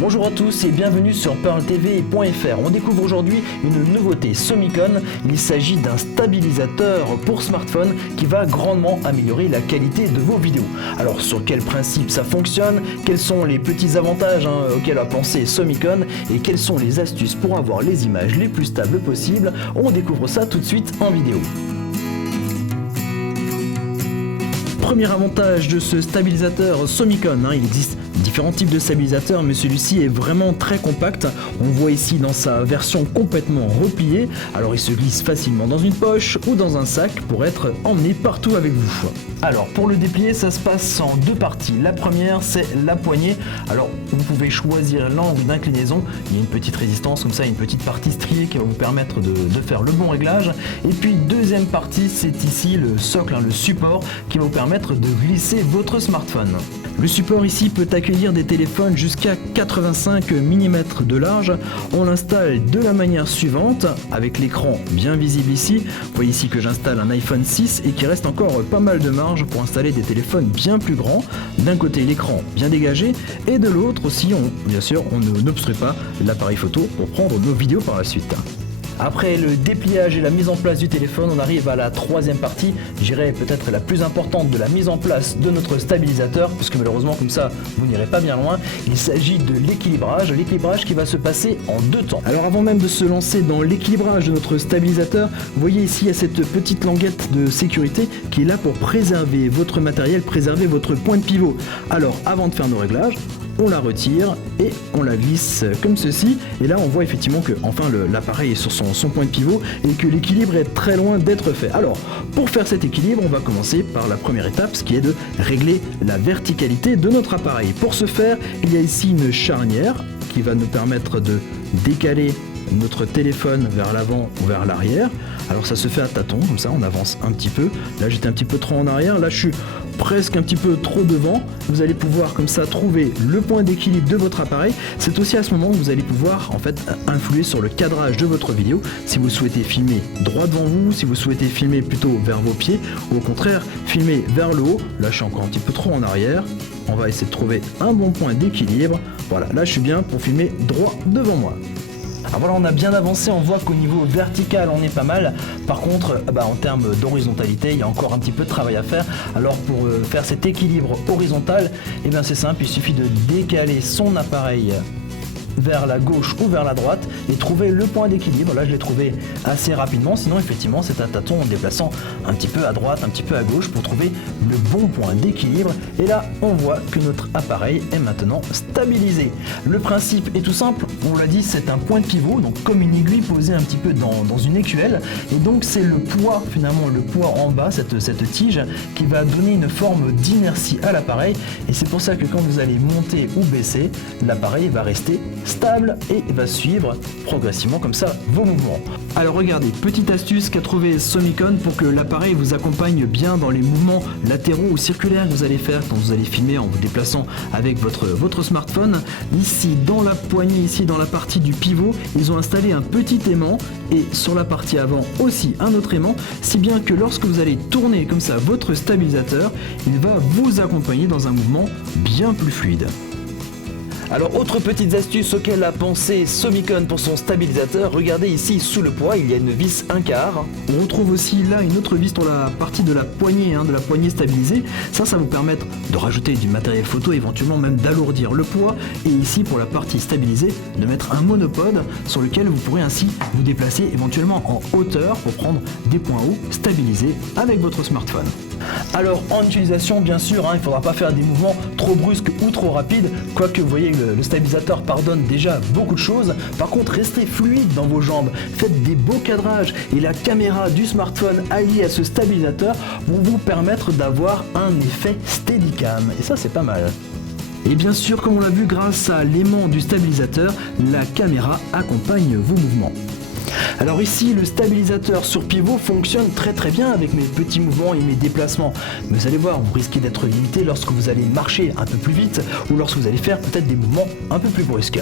Bonjour à tous et bienvenue sur pearltv.fr. On découvre aujourd'hui une nouveauté Somicon. Il s'agit d'un stabilisateur pour smartphone qui va grandement améliorer la qualité de vos vidéos. Alors sur quel principe ça fonctionne, quels sont les petits avantages auxquels a pensé Somicon et quelles sont les astuces pour avoir les images les plus stables possibles, on découvre ça tout de suite en vidéo. Premier avantage de ce stabilisateur Somicon, il existe différents types de stabilisateurs, mais celui-ci est vraiment très compact. On voit ici dans sa version complètement repliée, alors il se glisse facilement dans une poche ou dans un sac pour être emmené partout avec vous. Alors pour le déplier, ça se passe en deux parties. La première, c'est la poignée. Alors vous pouvez choisir l'angle d'inclinaison, il y a une petite résistance comme ça, une petite partie striée qui va vous permettre de faire le bon réglage. Et puis deuxième partie, c'est ici le socle, le support qui va vous permettre de glisser votre smartphone. Le support ici peut accueillir des téléphones jusqu'à 85 mm de large. On l'installe de la manière suivante, avec l'écran bien visible ici. Vous voyez ici que j'installe un iPhone 6 et qu'il reste encore pas mal de marge pour installer des téléphones bien plus grands. D'un côté l'écran bien dégagé et de l'autre aussi, bien sûr, on n'obstrue pas l'appareil photo pour prendre nos vidéos par la suite. Après le dépliage et la mise en place du téléphone, on arrive à la troisième partie, je dirais peut-être la plus importante de la mise en place de notre stabilisateur, puisque malheureusement comme ça vous n'irez pas bien loin. Il s'agit de l'équilibrage qui va se passer en deux temps. Alors avant même de se lancer dans l'équilibrage de notre stabilisateur, vous voyez ici il y a cette petite languette de sécurité qui est là pour préserver votre matériel, préserver votre point de pivot. Alors avant de faire nos réglages, on la retire et on la glisse comme ceci, et là on voit effectivement que enfin l'appareil est sur son point de pivot et que l'équilibre est très loin d'être fait. Alors pour faire cet équilibre, on va commencer par la première étape, ce qui est de régler la verticalité de notre appareil. Pour ce faire, il y a ici une charnière qui va nous permettre de décaler notre téléphone vers l'avant ou vers l'arrière. Alors ça se fait à tâtons, comme ça on avance un petit peu. Là j'étais un petit peu trop en arrière, là je suis presque un petit peu trop devant. Vous allez pouvoir comme ça trouver le point d'équilibre de votre appareil. C'est aussi à ce moment que vous allez pouvoir en fait influer sur le cadrage de votre vidéo. Si vous souhaitez filmer droit devant vous, si vous souhaitez filmer plutôt vers vos pieds, ou au contraire filmer vers le haut. Là je suis encore un petit peu trop en arrière. On va essayer de trouver un bon point d'équilibre. Voilà, là je suis bien pour filmer droit devant moi. Alors voilà, on a bien avancé, on voit qu'au niveau vertical on est pas mal. Par contre, en termes d'horizontalité, il y a encore un petit peu de travail à faire. Alors pour faire cet équilibre horizontal, c'est simple, il suffit de décaler son appareil vers la gauche ou vers la droite et trouver le point d'équilibre. Là je l'ai trouvé assez rapidement, sinon effectivement c'est à tâtons en déplaçant un petit peu à droite, un petit peu à gauche pour trouver le bon point d'équilibre, et là on voit que notre appareil est maintenant stabilisé. Le principe est tout simple, on l'a dit, c'est un point de pivot, donc comme une aiguille posée un petit peu dans une écuelle, et donc c'est le poids, finalement le poids en bas, cette tige qui va donner une forme d'inertie à l'appareil, et c'est pour ça que quand vous allez monter ou baisser, l'appareil va rester stable et va suivre progressivement comme ça vos mouvements. Alors regardez, petite astuce qu'a trouvé Somicon pour que l'appareil vous accompagne bien dans les mouvements latéraux ou circulaires que vous allez faire quand vous allez filmer en vous déplaçant avec votre smartphone. Ici dans la poignée, ici dans la partie du pivot, ils ont installé un petit aimant, et sur la partie avant aussi un autre aimant, si bien que lorsque vous allez tourner comme ça votre stabilisateur, il va vous accompagner dans un mouvement bien plus fluide. Alors autre petites astuces auxquelles a pensé Somicon pour son stabilisateur, regardez ici sous le poids il y a une vis 1/4. On retrouve aussi là une autre vis pour la partie de la poignée, de la poignée stabilisée. Ça va vous permettre de rajouter du matériel photo, éventuellement même d'alourdir le poids, et ici pour la partie stabilisée de mettre un monopode sur lequel vous pourrez ainsi vous déplacer éventuellement en hauteur pour prendre des points hauts stabilisés avec votre smartphone. Alors en utilisation bien sûr, il ne faudra pas faire des mouvements trop brusques ou trop rapides, quoique vous voyez le stabilisateur pardonne déjà beaucoup de choses. Par contre restez fluide dans vos jambes, faites des beaux cadrages, et la caméra du smartphone alliée à ce stabilisateur vont vous permettre d'avoir un effet Steadicam, et ça c'est pas mal. Et bien sûr, comme on l'a vu, grâce à l'aimant du stabilisateur, la caméra accompagne vos mouvements. Alors ici, le stabilisateur sur pivot fonctionne très bien avec mes petits mouvements et mes déplacements. Mais vous allez voir, vous risquez d'être limité lorsque vous allez marcher un peu plus vite ou lorsque vous allez faire peut-être des mouvements un peu plus brusques.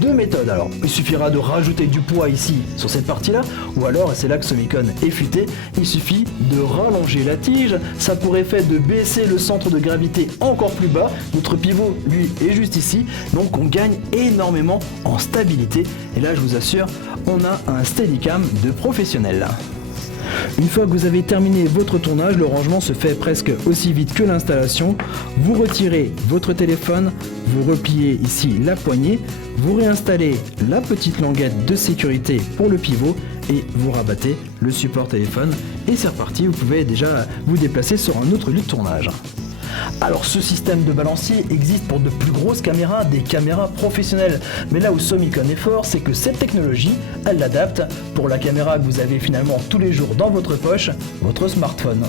Deux méthodes alors, il suffira de rajouter du poids ici sur cette partie-là, ou alors, et c'est là que Somicon est futé, il suffit de rallonger la tige, ça a pour effet de baisser le centre de gravité encore plus bas. Notre pivot, lui, est juste ici, donc on gagne énormément en stabilité. Et là, je vous assure, on a un Steadicam de professionnel. Une fois que vous avez terminé votre tournage, le rangement se fait presque aussi vite que l'installation. Vous retirez votre téléphone, vous repliez ici la poignée, vous réinstallez la petite languette de sécurité pour le pivot et vous rabattez le support téléphone et c'est reparti, vous pouvez déjà vous déplacer sur un autre lieu de tournage. Alors ce système de balancier existe pour de plus grosses caméras, des caméras professionnelles. Mais là où Somicon est fort, c'est que cette technologie, elle l'adapte pour la caméra que vous avez finalement tous les jours dans votre poche, votre smartphone.